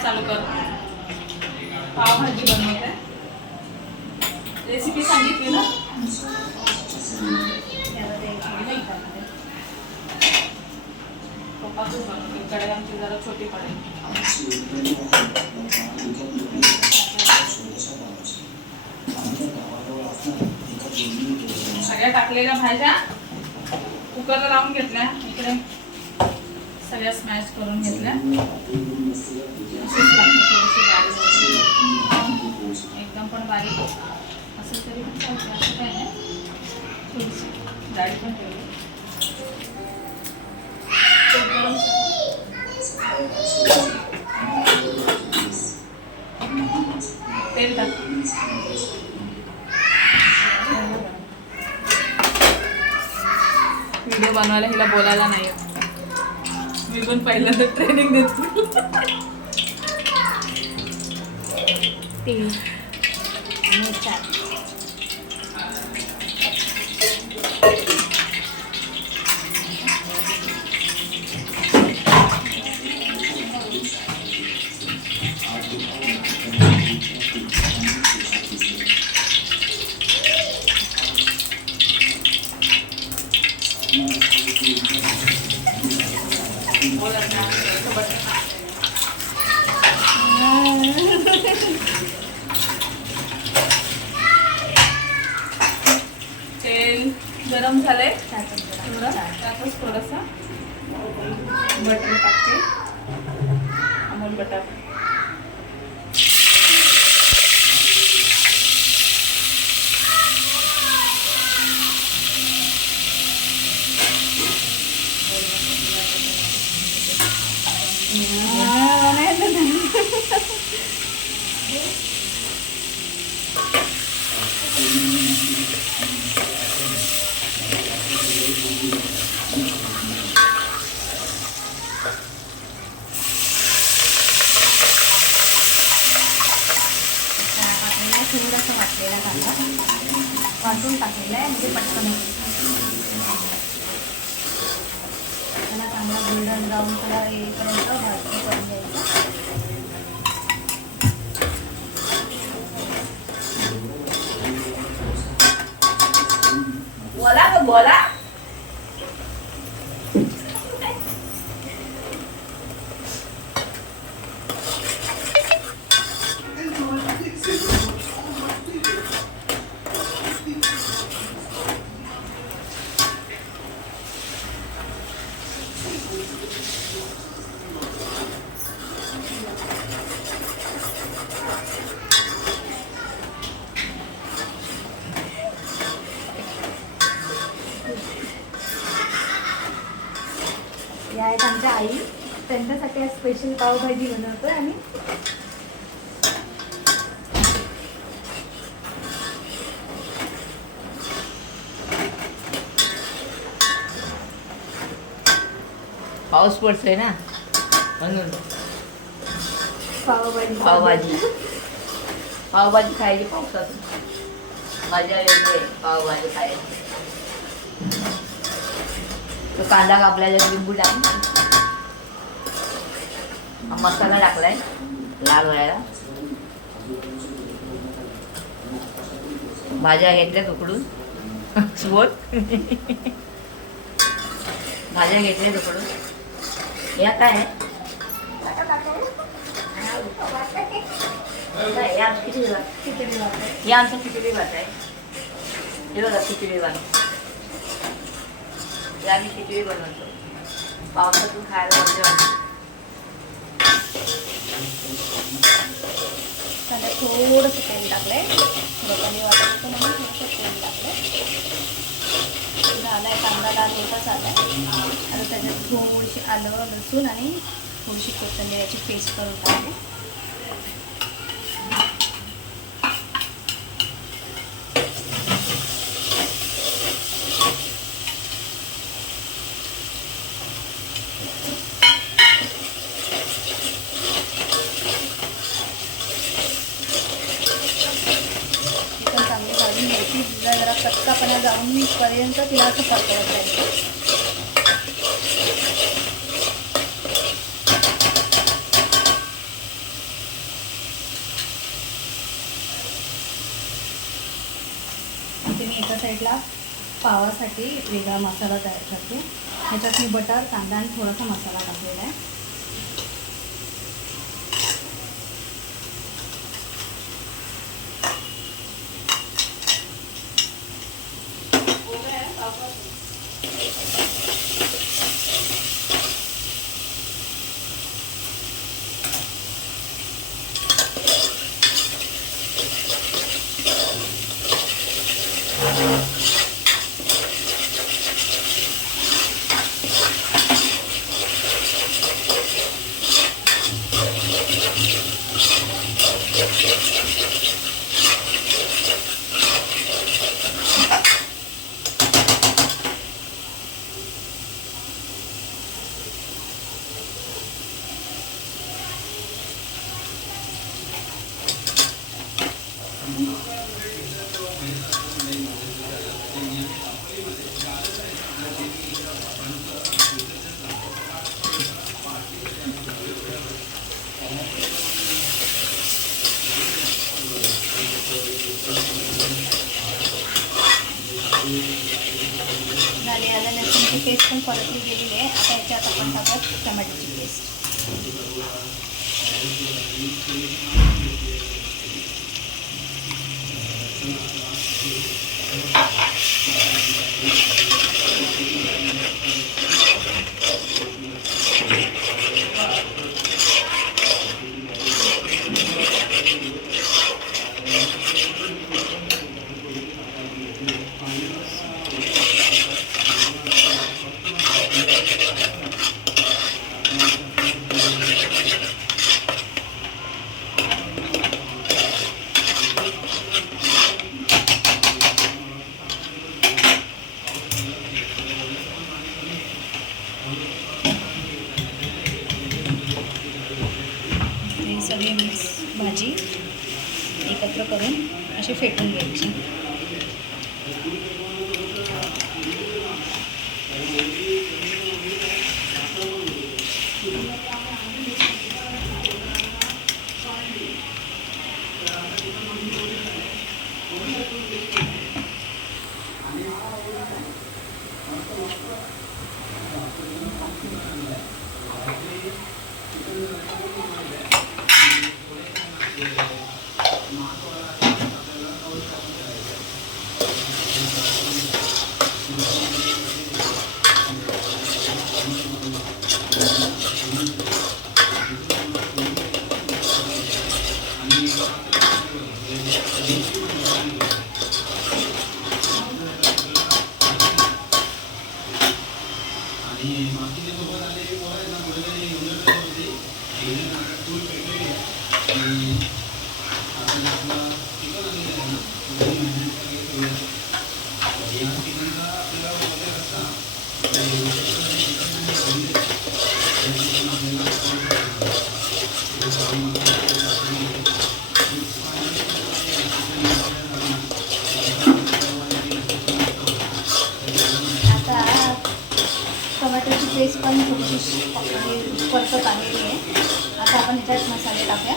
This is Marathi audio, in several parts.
गॅस चालू कर. पावभाजी बनवते. रेसिपी सांगितली ना. पप्पाच बनवते. कढई आमची जरा छोटी पडेल. सगळ्या टाकलेल्या भाज्या कुकरला लावून घेतल्या. इकडे सगळ्या स्मॅश करून घेतल्या. एकदम पण बारीक असं तरी पण चालतं. असं काय नाही. थोडीशी जाडी पण ठेवली. तेल टाक. व्हिडिओ बनवायला हिला बोलायला नाही येत. मी पण पहिल्यांदा ट्रेनिंग देते. तेल तेल गरम झालंय. त्यातच थोडंसं बटर टाकते. अमूल बटर. थोडासा वाटलेला कांदा वाटून टाकलेला आहे म्हणजे पटकन त्याला चांगला गोल्डन ब्राऊन कलर येईपर्यंत भाजून करून घ्यायचा. बोला ग बोला. या आहेत आमच्या आई. त्यांच्यासाठी आज स्पेशल पावभाजी बनवतोय आम्ही. पाऊस पडतोय ना म्हणून पावभाजी पावभाजी खायची पावसातून. मजा येते पावभाजी खायची. तो कांदा कापल्याला लिंबू टाकून मसाला टाकलाय लाल व्हायला. भाज्या घेतल्यात उकडून. बोल. भाज्या घेतल्यात उकडून. या काय आहे? हे आमचं खिचडी भात आहे. हे बघा खिचडी भात. या आम्ही खिचडी बनवतो. पावसातून खायला मजा वाटते. त्याला थोडंसं तेल टाकलंय. लोकांनी वाटत होतं म्हणून थोडंसं तेल टाकलंय. झालाय कांदा लाल होताच आलाय. आता त्याच्यात थोडीशी आलं लसूण आणि थोडीशी कोथिंबीरची पेस्ट करून टाकली. चांगली भाजून घ्यायची. तिला जरा कच्चापणा जाऊन पर्यंत तिला असं परतवत जायचं. एका साईडला पावासाठी वेगळा मसाला तयार करते. ह्याच्यात मी बटर, कांदा आणि थोडासा मसाला टाकलेला आहे. झाली आलं लसूणची पेस्ट पण परतली गेलेली आहे. आता याच्यात आपण टाकत टमाट्याची पेस्ट. सगळी मिक्स भाजी एकत्र करून अशी फेटून घ्यायची. टोमॅटोची पेस्ट पण थोडीशी परतत आलेली आहे. आता आपण याच्यात मसाले टाकूया.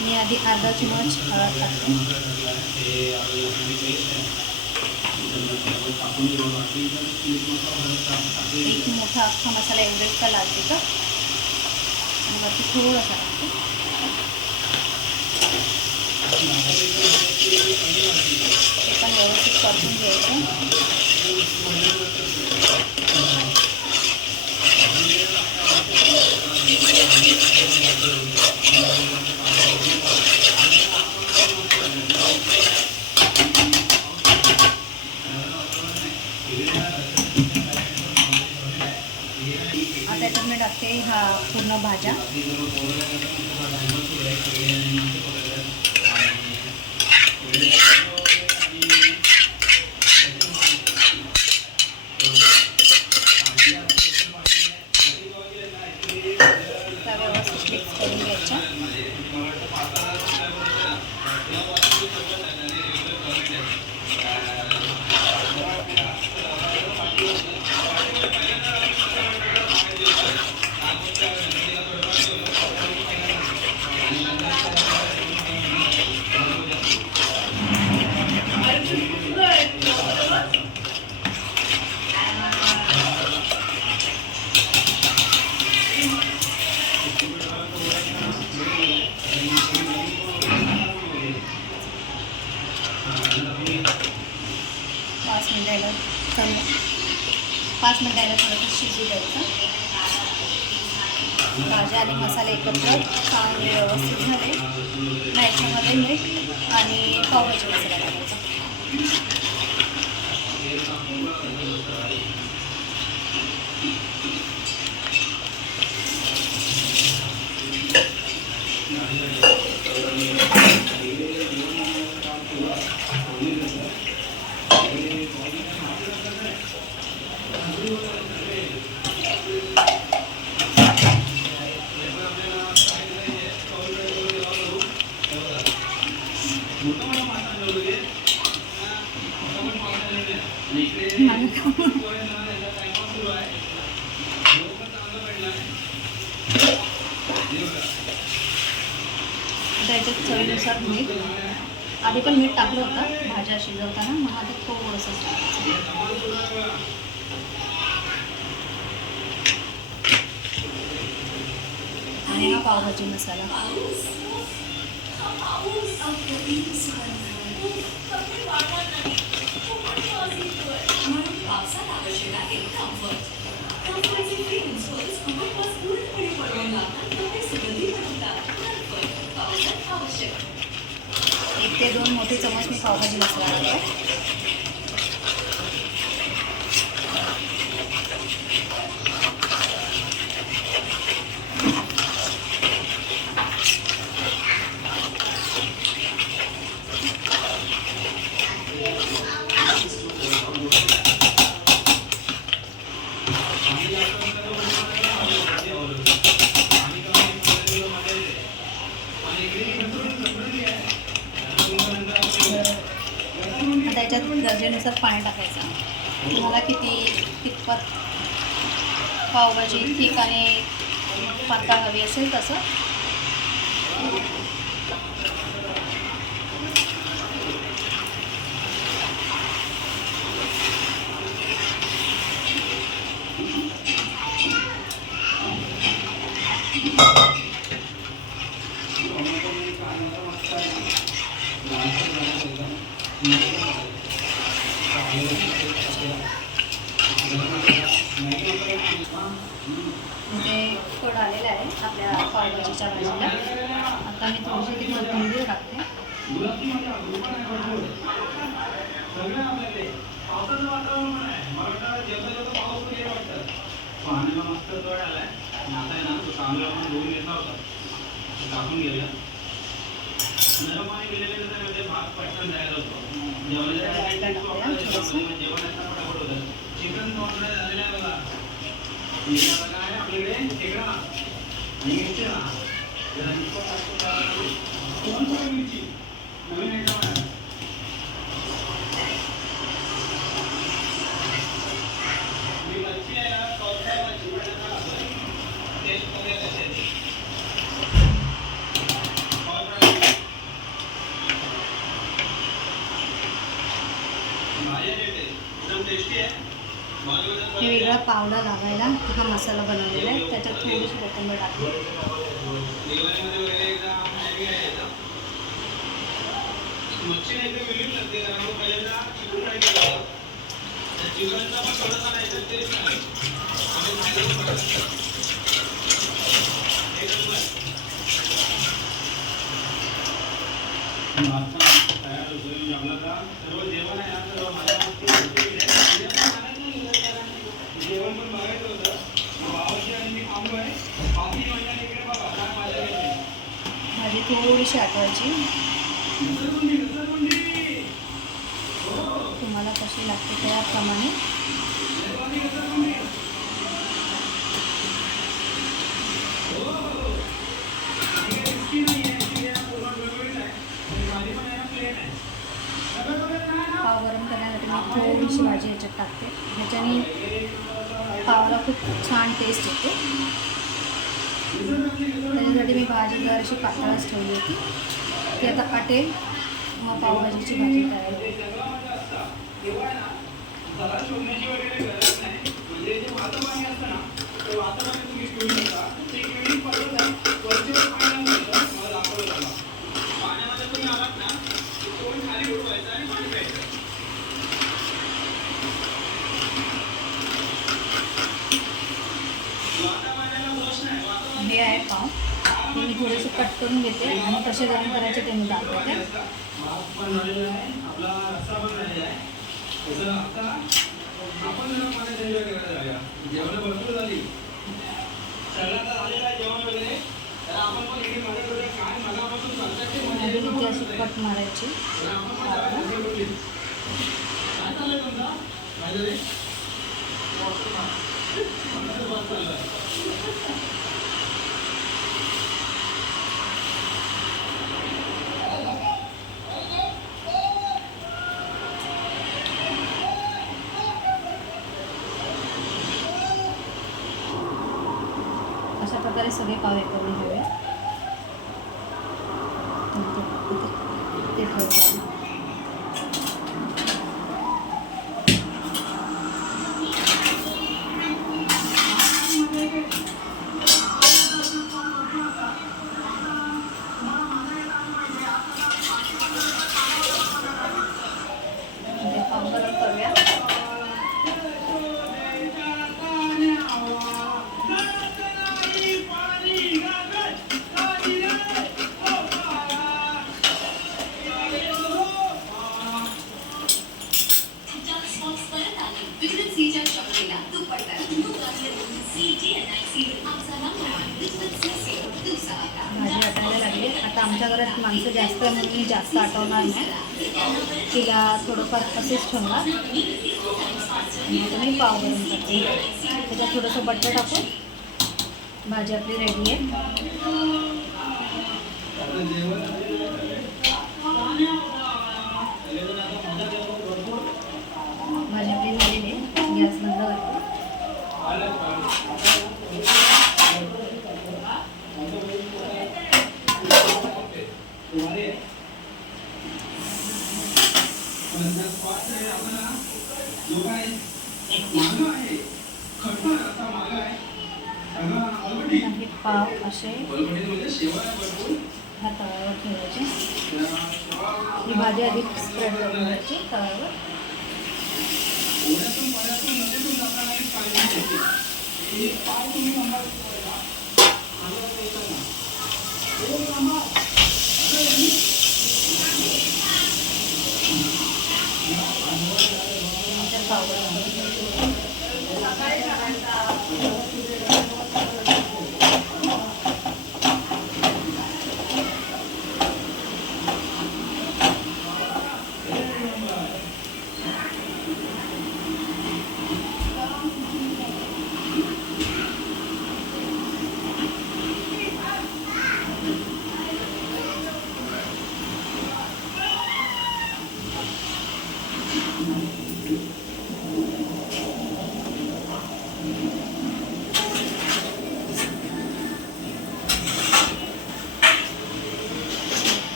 मी आधी अर्धा चमच हळद टाकते. एक मोठा अख्खा मसाला एव्हरेस्टचा लाल तिखट आणि वरती थोडासा टाकते. ते पण व्यवस्थित परतून घ्यायचं. आता याच्यात मी टाकते हा पूर्ण भाज्या. व्यवस्थित मिक्स करून घ्यायच्या. 5 मिनिटाला 5 मिनिटाला थोडंसं शिजू द्यायचं. भाज्या आणि मसाले एकत्र चांगले व्यवस्थित झाले. मग याच्यामध्ये मीठ आणि पावभाजी मसाला टाकायचा. त्याच्यात चवीनुसार मीठ. आधी पण मीठ टाकलं होतं भाज्या शिजवताना, मग आता थोडंसं आणि हा पावभाजी मसाला. एक ते 2 मोठे चमच मी पावभाजी मसाला टाकला. त्याच्यात गरजेनुसार पाणी टाकायचं. तुम्हाला कितपत पावभाजी थिक आणि पातळ हवी असेल तसं. म्हणजे कड आलेलं आहे आपल्या पावभाजीच्या भाजीला. आता मी थोडीशी ती कोथिंबीर टाकते. हे वेगळा पावडा लावायला हा मसाला बनवलेला आहे. त्याच्यात थोडीशी कोथिंबीर टाकली. भाजी थोडीशी आटवायची. तुम्हाला कशी लागते त्याप्रमाणे. पाव गरम करण्यासाठी मी थोडीशी भाजी ह्याच्यात टाकते. ह्याच्याने पावाला खूप छान टेस्ट येते. त्याच्यासाठी मी भाजी जराशी पातळच ठेवली होती. ती आता आटेल मग पावभाजीची भाजी तयार होईल. थोडेसे कट करून घेते आणि कसे गरम करायचे ते मी दाखवते. किती अशी कट मारायची. अशा प्रकारे सगळे पाव करून घेऊया. ते ठेवतो. पाव गरम करूया. भाजी आटायला लागली. आता आमच्या घरात माणसं जास्त आहे म्हणून मी जास्त आटवणार नाही. तिला थोडंफार असेच ठेवणार. मी पाव गरम करते. त्याच्यात थोडंसं बटर टाकून भाजी आपली रेडी आहे. भाजी आपली झालेली आहे. गॅस बंद करते. पाव असे ह्या तव्यावर ठेवायचे. ही भाजी आधी स्प्रेड करून घ्यायची तव्यावर.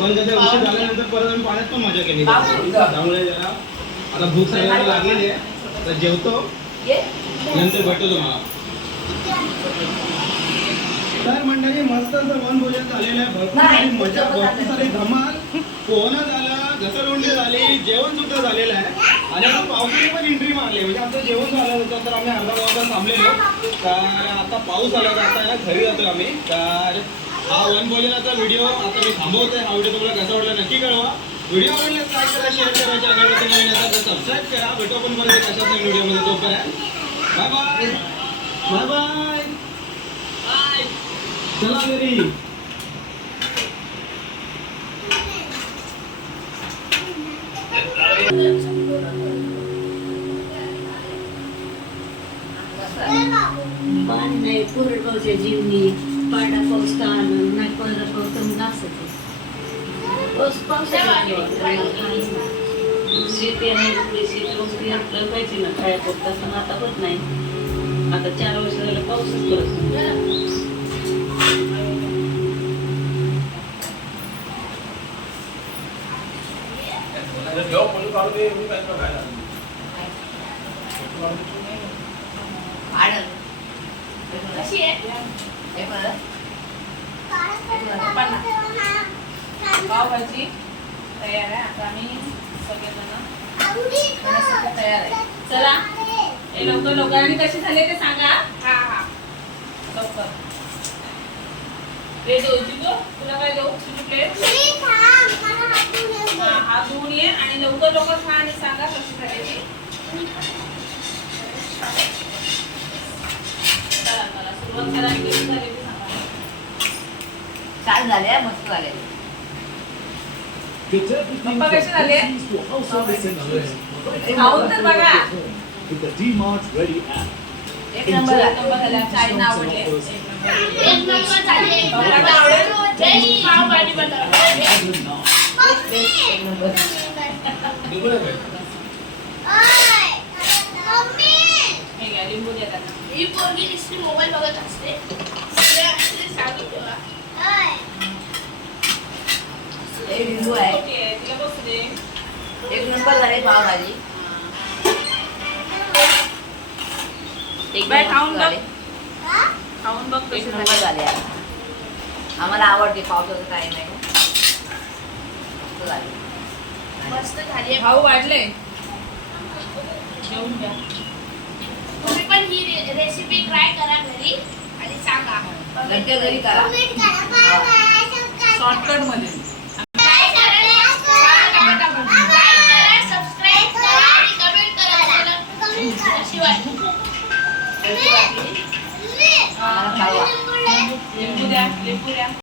पण त्याच्या उशीर झाल्यानंतर परत आम्ही पाण्यात पण मजा केली. त्यामुळे जरा आता भूक सगळ्यांना लागलेली आहे. तर जेवतो नंतर भेटतो तुम्हाला. तर मंडळी मस्त असं वनभोजन झालेलं आहे. भरपूर सारी मजा, भरपूर सारी धमाल, पोहणं झालं, घसरगुंडी झाली, जेवण सुद्धा झालेलं आहे. आणि आता पावसाने पण एंट्री मारली. म्हणजे आमचं जेवण झालं होतं तर आम्ही अर्धा तास थांबलेलो. तर आता पाऊस आला तर आता घरी जातो आम्ही. तर हा वनभोजनाचा व्हिडिओ आता मी थांबवतोय. हा व्हिडिओ तुम्हाला कसा वाटला नक्की कळवा. व्हिडिओ आवडल्यास लाईक करा, शेअर करा, चॅनलवरती नवीन असाल तर सबस्क्राईब करा. भेटू आपण परत एक अशाच नवीन व्हिडिओमध्ये. तोपर्यंत bye bye bye bye bye. चला घरी. पाणी नाही, कोरड पावसाच्या जीवनी पाडा पाऊस का आलं नाही, कोरडा पाऊस तर मग असंच शेती आहे. शेती वस्तू आपल्याला पाहिजे ना खायपुरता, पण आता होत नाही. आता 4 वर्ष झालं पाऊसच करत नाही. आनंद कशी आहे? हे बरं. पावभाजी तयार आहे. आता आम्ही सगळेजण खाण्यासाठी तयार आहे. चला हे लवकर लवकर. आणि कसे झाले ते सांगा. हा लवकर ते देऊची गो. तुला काय देऊ तुझी प्लेट? हात धुवून ये आणि लवकर लवकर खा आणि सांगा कशी झाली ती. चला मला सुरुवात करा आणि कशी झाली ते सांगा. छान झाले मस्त झाले. पप्पा कसे झाले? खाऊन तर बघा. With the D-Mart Ready app. एक नंबर एक झाले. नंबर झाला. चायना आवडले. एक नंबर झाले. पप्पाला आवडेल? पावभाजी बनवली. Add now. एक नंबर. हे घ्या लिंबू द्या त्यांना. ही पोरगी नुसती मोबाईल बघत असते. सगळे सांगून ठेवा. हे लिंबू आहे. ओके, तिला बसू दे. एक नंबर झाले पावभाजी. एक बाय, नंबर खाऊन बघ. झाले. खाऊन बघ एक कशी नंबर झाली. झाले आता. आम्हाला आवडते पावसाचं टाइम आहे. मस्त झाले. मस्त झाली आहे. भाऊ वाढले. जेवून घ्या. तुम्ही पण ही रेसिपी ट्राय करा घरी आणि सांगा. घरच्या घरी करा. शॉर्टकट मध्ये. काय करा, सबस्क्राईब करा आणि कमेंट करा. कशी वाटली? आम्हाला खावा. लिंबू द्या. लिंबू द्या.